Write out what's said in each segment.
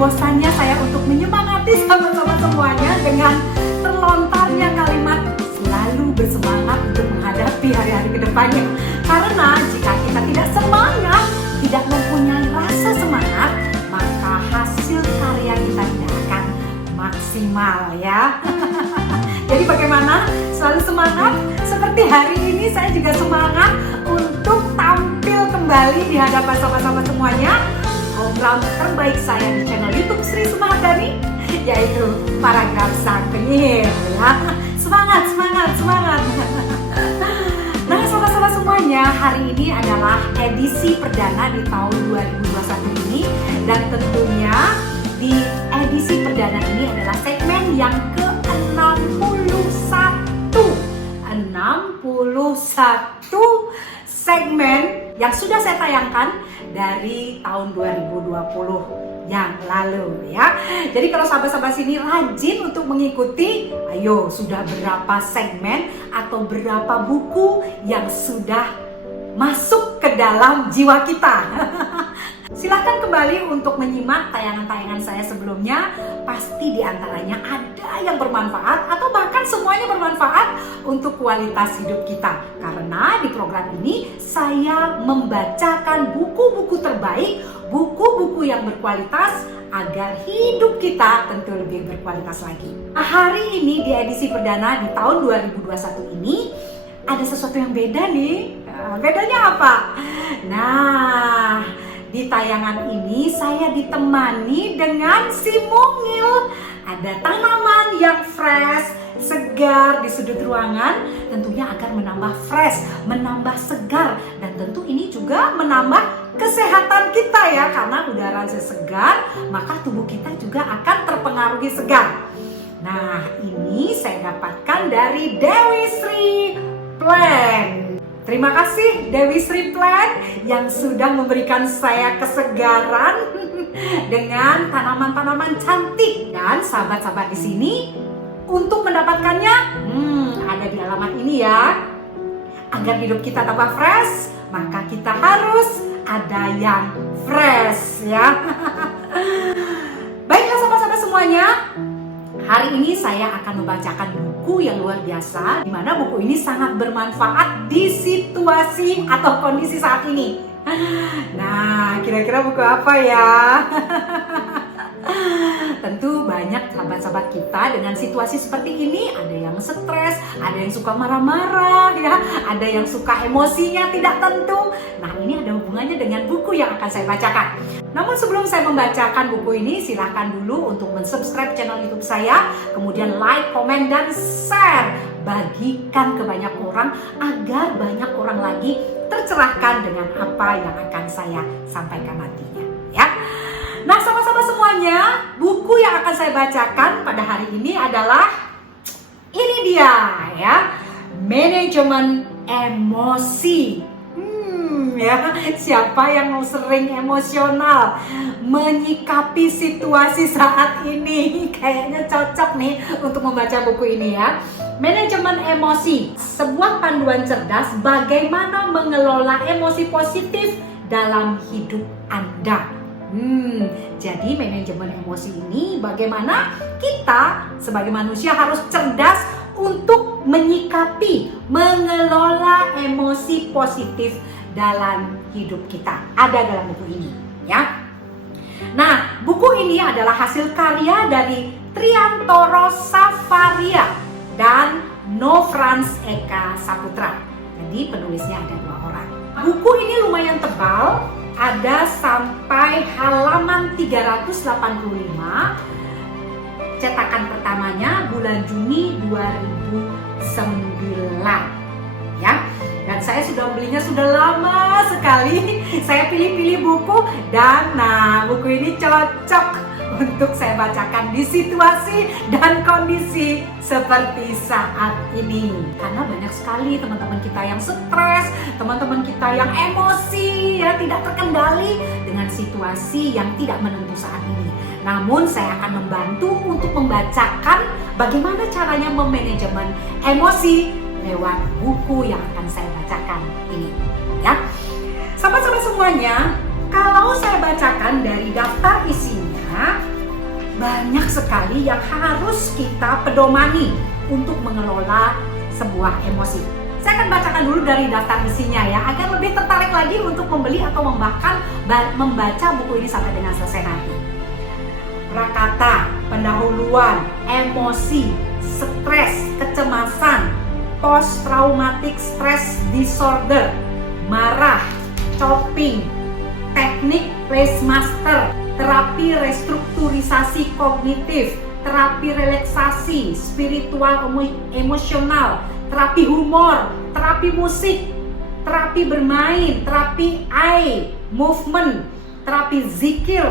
bosan-bosannya saya untuk menyemangati sahabat-sahabat semuanya dengan terlontarnya kalimat selalu bersemangat untuk menghadapi hari-hari ke depannya. Karena jika kita tidak semangat, tidak mempunyai rasa semangat, maka hasil karya kita tidak akan maksimal ya. Jadi bagaimana? Selalu semangat? Seperti hari ini saya juga semangat untuk tampil kembali di hadapan sahabat-sahabat semuanya. Program terbaik saya di channel YouTube Sri Sumahdani, yaitu Paragraf Sang Penyihir ya. Semangat, semangat, semangat. Nah sahabat-sahabat semuanya, hari ini adalah edisi perdana di tahun 2021 ini. Dan tentunya di edisi perdana ini adalah segmen yang ke-61 segmen yang sudah saya tayangkan dari tahun 2020 yang lalu ya. Jadi kalau sahabat-sahabat sini rajin untuk mengikuti, ayo sudah berapa segmen atau berapa buku yang sudah masuk ke dalam jiwa kita. Silahkan kembali untuk menyimak tayangan-tayangan saya sebelumnya. Pasti diantaranya ada yang bermanfaat atau bahkan semuanya bermanfaat untuk kualitas hidup kita. Karena di program ini saya membacakan buku-buku terbaik, buku-buku yang berkualitas agar hidup kita tentu lebih berkualitas lagi. Nah, hari ini di edisi perdana di tahun 2021 ini ada sesuatu yang beda nih. Bedanya apa? Nah, di tayangan ini saya ditemani dengan si mungil. Ada tanaman yang fresh, segar di sudut ruangan, tentunya agar menambah fresh, menambah segar, dan tentu ini juga menambah kesehatan kita ya. Karena udara segar, maka tubuh kita juga akan terpengaruhi segar. Nah, ini saya dapatkan dari Dewi Sri Plant. Terima kasih Dewi Sri Plant yang sudah memberikan saya kesegaran dengan tanaman-tanaman cantik. Dan sahabat-sahabat di sini untuk mendapatkannya ada di alamat ini ya. Agar hidup kita tambah fresh, maka kita harus ada yang fresh ya. Baiklah sahabat-sahabat semuanya, hari ini saya akan membacakan buku yang luar biasa, di mana buku ini sangat bermanfaat di situasi atau kondisi saat ini. Nah, kira-kira buku apa ya? Tentu banyak sahabat-sahabat kita dengan situasi seperti ini. Ada yang stres, ada yang suka marah-marah ya, ada yang suka emosinya tidak tentu. Nah, ini ada hubungannya dengan buku yang akan saya bacakan. Namun sebelum saya membacakan buku ini, silahkan dulu untuk mensubscribe channel YouTube saya, kemudian like, komen, dan share. Bagikan ke banyak orang agar banyak orang lagi tercerahkan dengan apa yang akan saya sampaikan nantinya ya. Nah sahabat-sahabat semuanya, buku yang akan saya bacakan pada hari ini adalah ini dia ya, Manajemen Emosi. Ya, siapa yang sering emosional menyikapi situasi saat ini, kayaknya cocok nih untuk membaca buku ini ya. Manajemen Emosi, sebuah panduan cerdas bagaimana mengelola emosi positif dalam hidup Anda. Jadi manajemen emosi ini bagaimana kita sebagai manusia harus cerdas untuk menyikapi, mengelola emosi positif dalam hidup kita. Ada dalam buku ini ya. Nah, buku ini adalah hasil karya dari Triantoro Safaria dan Nofrans Eka Saputra. Jadi penulisnya ada 2 orang. Buku ini lumayan tebal, ada sampai halaman 385. Cetakan pertamanya bulan Juni 2009 ya. Dan saya sudah belinya sudah lama sekali. Saya pilih-pilih buku dan buku ini cocok untuk saya bacakan di situasi dan kondisi seperti saat ini. Karena banyak sekali teman-teman kita yang stres, teman-teman kita yang emosi ya, tidak terkendali dengan situasi yang tidak menentu saat ini. Namun saya akan membantu untuk membacakan bagaimana caranya memanajemen emosi lewat buku yang akan saya bacakan ini ya. Sahabat-sahabat semuanya, kalau saya bacakan dari daftar isinya, banyak sekali yang harus kita pedomani untuk mengelola sebuah emosi. Saya akan bacakan dulu dari daftar isinya ya, agar lebih tertarik lagi untuk membeli atau bahkan membaca buku ini sampai dengan selesai nanti. Prakata, pendahuluan, emosi, stres, kecemasan, post traumatic stress disorder, marah, coping, teknik place master, terapi restrukturisasi kognitif, terapi relaksasi, spiritual emosional, terapi humor, terapi musik, terapi bermain, terapi eye movement, terapi zikir,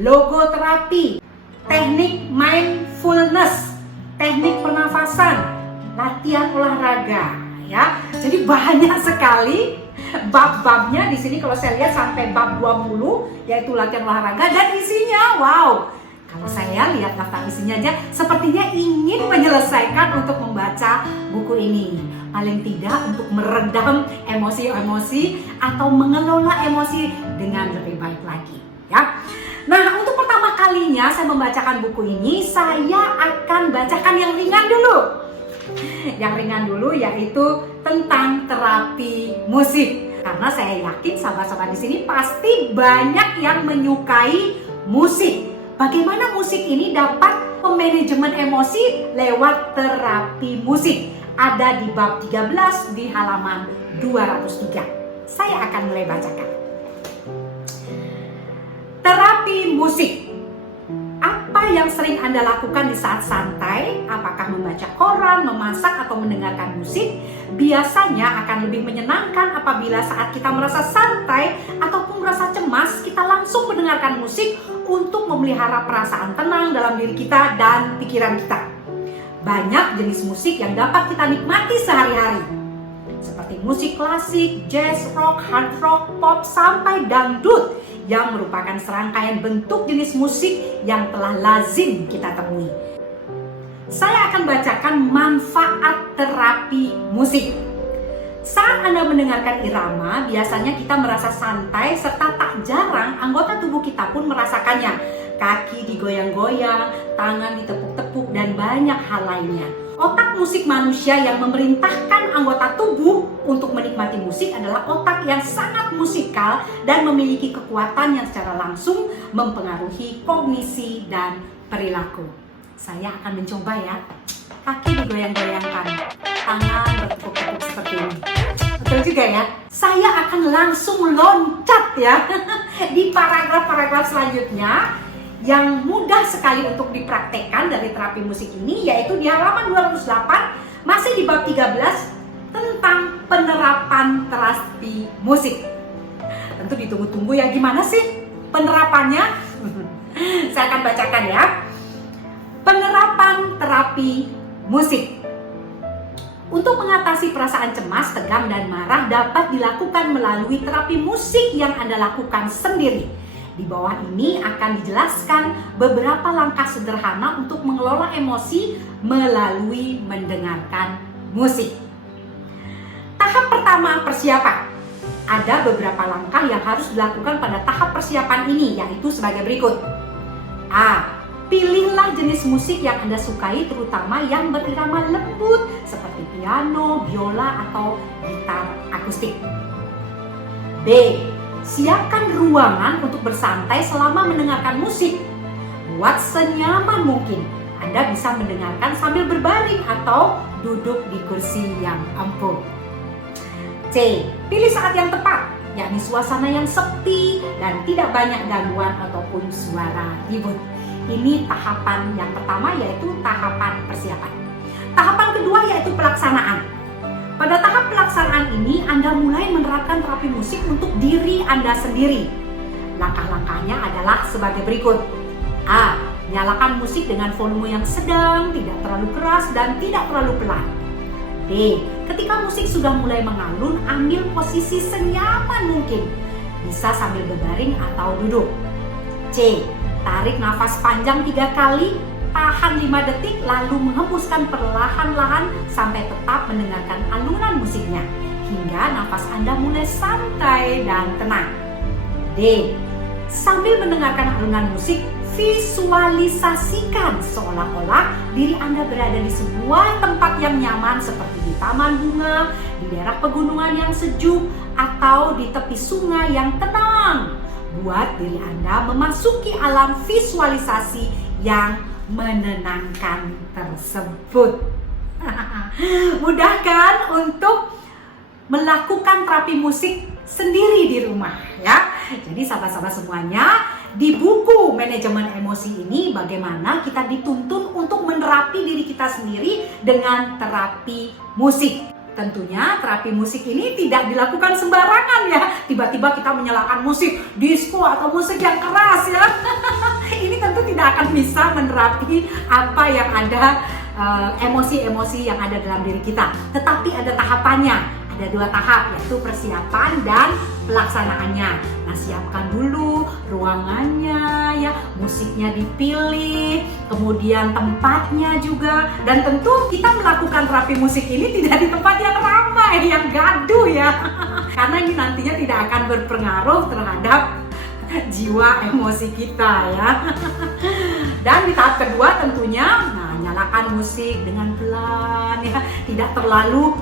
logoterapi, teknik mindfulness, teknik pernafasan, latihan olahraga ya. Jadi banyak sekali bab-babnya di sini. Kalau saya lihat sampai bab 20 yaitu latihan olahraga, dan isinya wow. Kalau saya lihat daftar isinya aja sepertinya ingin menyelesaikan untuk membaca buku ini. Paling tidak untuk meredam emosi-emosi atau mengelola emosi dengan lebih baik lagi ya. Nah, untuk pertama kalinya saya membacakan buku ini, saya akan bacakan yang ringan dulu. Yang ringan dulu yaitu tentang terapi musik. Karena saya yakin sahabat-sahabat di sini pasti banyak yang menyukai musik. Bagaimana musik ini dapat memanajemen emosi lewat terapi musik? Ada di bab 13 di halaman 203. Saya akan mulai bacakan. Terapi musik. Apa yang sering Anda lakukan di saat santai? Apakah membaca koran, memasak, atau mendengarkan musik? Biasanya akan lebih menyenangkan apabila saat kita merasa santai ataupun merasa cemas, kita langsung mendengarkan musik untuk memelihara perasaan tenang dalam diri kita dan pikiran kita. Banyak jenis musik yang dapat kita nikmati sehari-hari, seperti musik klasik, jazz, rock, hard rock, pop, sampai dangdut, yang merupakan serangkaian bentuk jenis musik yang telah lazim kita temui. Saya akan bacakan manfaat terapi musik. Saat Anda mendengarkan irama, biasanya kita merasa santai serta tak jarang anggota tubuh kita pun merasakannya. Kaki digoyang-goyang, tangan ditepuk-tepuk, dan banyak hal lainnya. Otak musik manusia yang memerintahkan anggota tubuh untuk menikmati musik adalah otak yang sangat musikal dan memiliki kekuatan yang secara langsung mempengaruhi kognisi dan perilaku. Saya akan mencoba ya. Kaki digoyang-goyangkan, tangan bertepuk-tepuk seperti ini. Betul juga ya. Saya akan langsung loncat ya di paragraf-paragraf selanjutnya yang mudah sekali untuk dipraktekkan dari terapi musik ini, yaitu di halaman 208 masih di bab 13 tentang penerapan terapi musik. Tentu ditunggu-tunggu ya, gimana sih penerapannya? Saya akan bacakan ya. Penerapan terapi musik. Untuk mengatasi perasaan cemas, tegang, dan marah dapat dilakukan melalui terapi musik yang Anda lakukan sendiri. Di bawah ini akan dijelaskan beberapa langkah sederhana untuk mengelola emosi melalui mendengarkan musik. Tahap pertama, persiapan. Ada beberapa langkah yang harus dilakukan pada tahap persiapan ini, yaitu sebagai berikut. A. Pilihlah jenis musik yang Anda sukai, terutama yang berirama lembut seperti piano, biola, atau gitar akustik. B. Siapkan ruangan untuk bersantai selama mendengarkan musik. Buat senyaman mungkin. Anda bisa mendengarkan sambil berbaring atau duduk di kursi yang empuk. C. Pilih saat yang tepat, yakni suasana yang sepi dan tidak banyak gangguan ataupun suara ribut. Ini tahapan yang pertama, yaitu tahapan persiapan. Tahapan kedua yaitu pelaksanaan. Pada tahap pelaksanaan ini, Anda mulai menerapkan terapi musik untuk diri Anda sendiri. Langkah-langkahnya adalah sebagai berikut. A. Nyalakan musik dengan volume yang sedang, tidak terlalu keras, dan tidak terlalu pelan. B. Ketika musik sudah mulai mengalun, ambil posisi senyaman mungkin. Bisa sambil berbaring atau duduk. C. Tarik nafas panjang 3 kali, tahan 5 detik, lalu menghembuskan perlahan-lahan sampai tetap mendengarkan alunan musiknya hingga nafas Anda mulai santai dan tenang. D. Sambil mendengarkan alunan musik, Visualisasikan seolah-olah diri Anda berada di sebuah tempat yang nyaman seperti di taman bunga, di daerah pegunungan yang sejuk, atau di tepi sungai yang tenang. Buat diri Anda memasuki alam visualisasi yang menenangkan tersebut. Mudah kan untuk melakukan terapi musik sendiri di rumah ya. Jadi sahabat-sahabat semuanya, di buku manajemen emosi ini bagaimana kita dituntun untuk menerapi diri kita sendiri dengan terapi musik. Tentunya terapi musik ini tidak dilakukan sembarangan ya. Tiba-tiba kita menyalakan musik disco atau musik yang keras ya. Ini tentu tidak akan bisa menerapi apa yang ada, emosi-emosi yang ada dalam diri kita. Tetapi ada tahapannya. Ada 2 tahap, yaitu persiapan dan pelaksanaannya. Nah, siapkan dulu ruangannya ya, musiknya dipilih, kemudian tempatnya juga. Dan tentu kita melakukan terapi musik ini tidak di tempat yang ramai, yang gaduh ya. Karena ini nantinya tidak akan berpengaruh terhadap jiwa emosi kita ya. Dan di tahap kedua tentunya, nah, nyalakan musik dengan pelan ya, tidak terlalu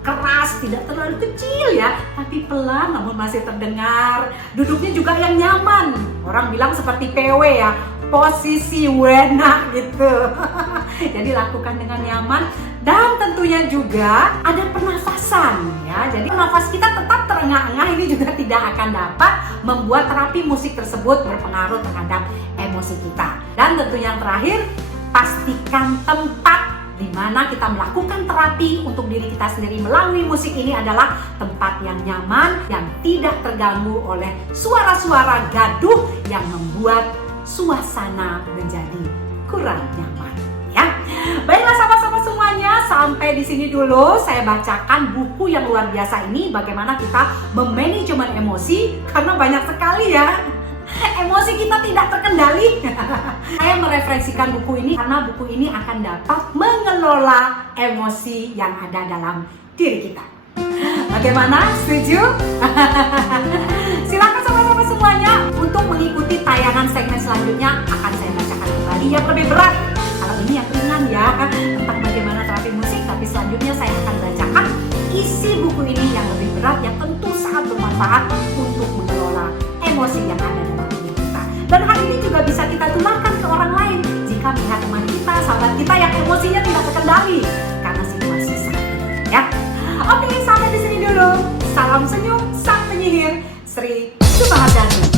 keras, tidak terlalu kecil ya, tapi pelan namun masih terdengar. Duduknya juga yang nyaman. Orang bilang seperti PW ya, posisi wena gitu. Jadi lakukan dengan nyaman dan tentunya juga ada pernafasan ya. Jadi nafas kita tetap terengah-engah, ini juga tidak akan dapat membuat terapi musik tersebut berpengaruh terhadap emosi kita. Dan tentunya yang terakhir, pastikan tempat di mana kita melakukan terapi untuk diri kita sendiri melalui musik ini adalah tempat yang nyaman, yang tidak terganggu oleh suara-suara gaduh yang membuat suasana menjadi kurang nyaman. Ya, baiklah sahabat-sahabat semuanya, sampai di sini dulu saya bacakan buku yang luar biasa ini, bagaimana kita memanajemen emosi, karena banyak sekali ya emosi kita tidak terkendali. Saya mereferensikan buku ini karena buku ini akan dapat mengelola emosi yang ada dalam diri kita. Bagaimana? Setuju? Silakan sahabat-sahabat semuanya untuk mengikuti tayangan segmen selanjutnya, akan saya bacakan kembali yang lebih berat. Kalau ini yang ringan ya, tentang bagaimana terapi musik, tapi selanjutnya saya akan bacakan isi buku ini yang lebih berat, yang tentu sangat bermanfaat untuk mengelola emosi yang ada dalam diri kita. Dan hal ini juga bisa kita tularkan ke orang lain jika melihat teman kita, sahabat kita yang emosinya tidak terkendali karena situasi saat ini ya. Oke, sampai di sini dulu. Salam senyum sang penyihir, Sri Subahadani.